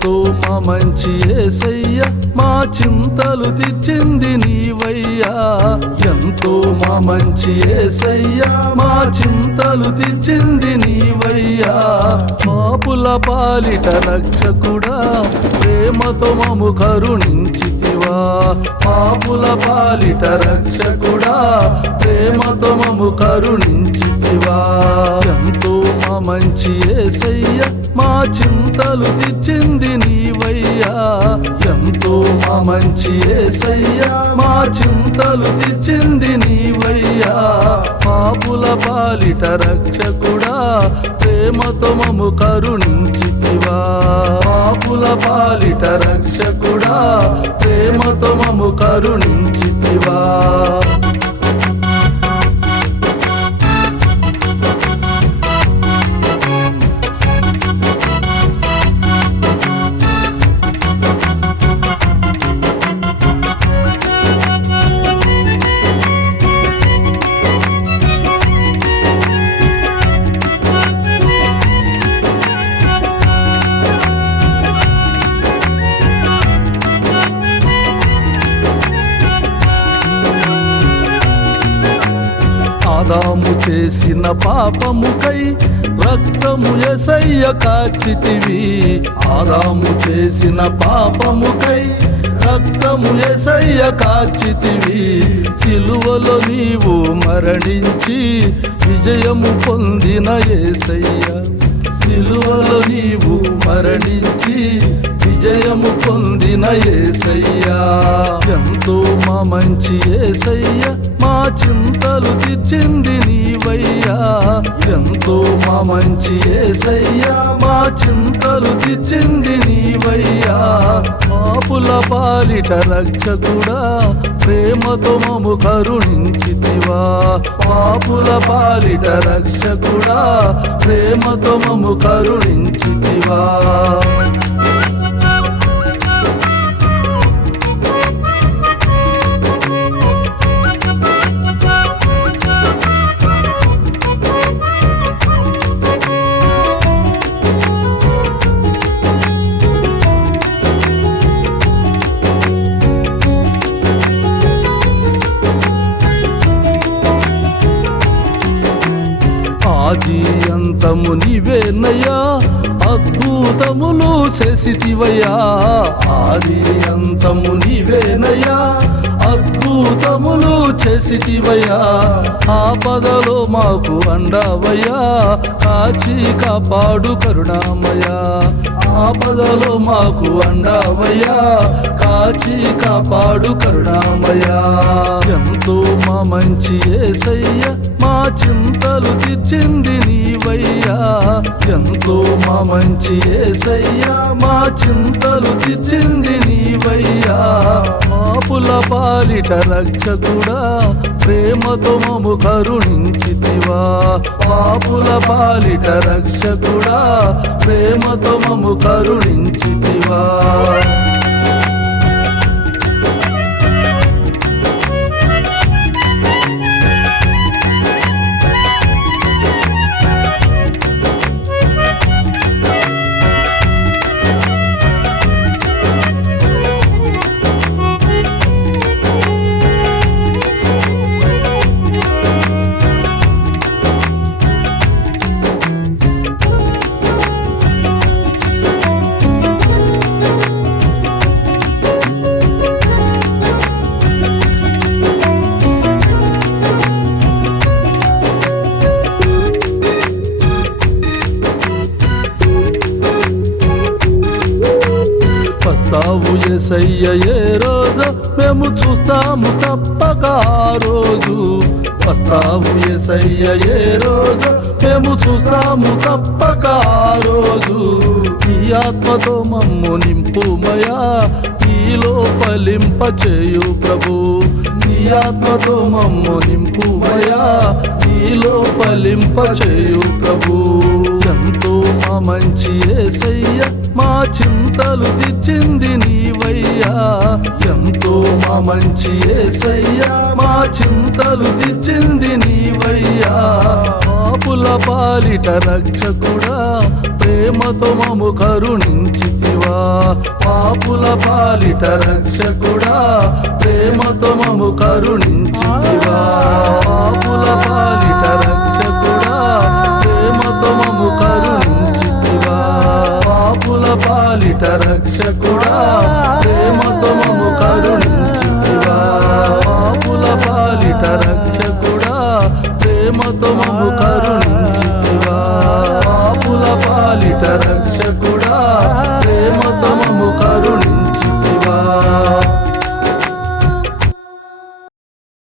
ఎంతో మా మంచి ఏసయ్య మా చింతలు తెచ్చింది నీవయ్యా. ఎంతో మా మంచి ఏసయ్య మా చింతలు తెచ్చింది నీవయ్యా. పాపుల పాలిట రక్షకుడా ప్రేమతో మము కరుణించితివా. పాపుల పాలిట రక్షకుడా ప్రేమతో మము కరుణించితివా. మంచి ఏసయ్య మా చింతలు తెచ్చింది నీవయ్యా. ఎంతో మా మంచి ఏసయ్య మా చింతలు తెచ్చింది నీవయ్యా. పాపుల పాలిట రక్షకుడా ప్రేమతో మము కరుణించితివా. పాపుల పాలిట రక్షకుడా ప్రేమతో మము కరుణించితివా. తాము చేసిన పాపముకై రక్తము ఎసయ్య కాచితివి. ఆదాము చేసిన పాపముకై రక్తము ఎసయ్య కాచితివి. సిలువలో నీవు మరణించి విజయము పొందిన ఏసయ్య. సిలువలో నీవు మరణించి విజయము పొందిన ఏసయ్యా. ఎంతో మా మంచి ఏసయ్య మా చింతలు తెచ్చింది నీవయ్యా. ఎంతో మా మంచి ఏసయ్య మా చింతలు తెచ్చింది నీవయ్యా. పాపుల పాలిట రక్షకుడా ప్రేమతో మము కరుణించితివా. పాపుల పాలిట రక్షకుడా ప్రేమతో మము కరుణించితివా. ఆది అంతము నీవేనయ్యా అద్భుతములు చేసితివయ్యా. ఆది అంతము నీవేనయ్యా అద్భుతములు చేసితివయ్యా ఆపదలో మాకు అండవయ్యా. కాచి కాపాడు కరుణామయ్యా. ఆపదలో మాకు అండవయ్యా. కాచి కాపాడు కరుణామయ్యా. ఎంతో మా మంచి ఏసయ్య. మా చింతలు తెచ్చింది నీవయ్యా. ఎంతో మా మంచి ఏసయ్యా మా చింతలు తెచ్చింది నీవయ్యా. మాపుల పాలిట రక్షకుడా ప్రేమతో మము కరుణించితివా. పాపుల పాలిట రక్షకుడా ప్రేమతో మము కరుణించితివా. వస్తావు ఎసయ్య ఏ రోజు? మేము చూస్తాము తప్పక ఆ రోజు. వస్తావు ఎసయ్య ఏ రోజు? మేము చూస్తాము తప్పక ఆ రోజు. ఈ ఆత్మతో మమ్ము నింపుమయా ఈలో ఫలింప చేయు ప్రభు. నీ ఆత్మతో మమ్ము నింపుమయా ఈలో ఫలింప చేయు ప్రభు. ఎంతో మా మంచి ఏసయ్య మా చింతలు తెచ్చింది నీవయ్యా. ఎంతో మా మంచి ఏసయ్య మా చింతలు తెచ్చింది నీవయ్యా. పాపుల పాలిట రక్షకుడా ప్రేమతో మము కరుణించితివా. పాపుల పాలిట రక్షకుడా ప్రేమతో మము కరుణించితివా. పాపుల పాలిట పాలిట రక్షకుడా ప్రేమతో మము కరుణించితివా. పాపుల పాలిట రక్షకుడా ప్రేమతో మము కరుణించితివా.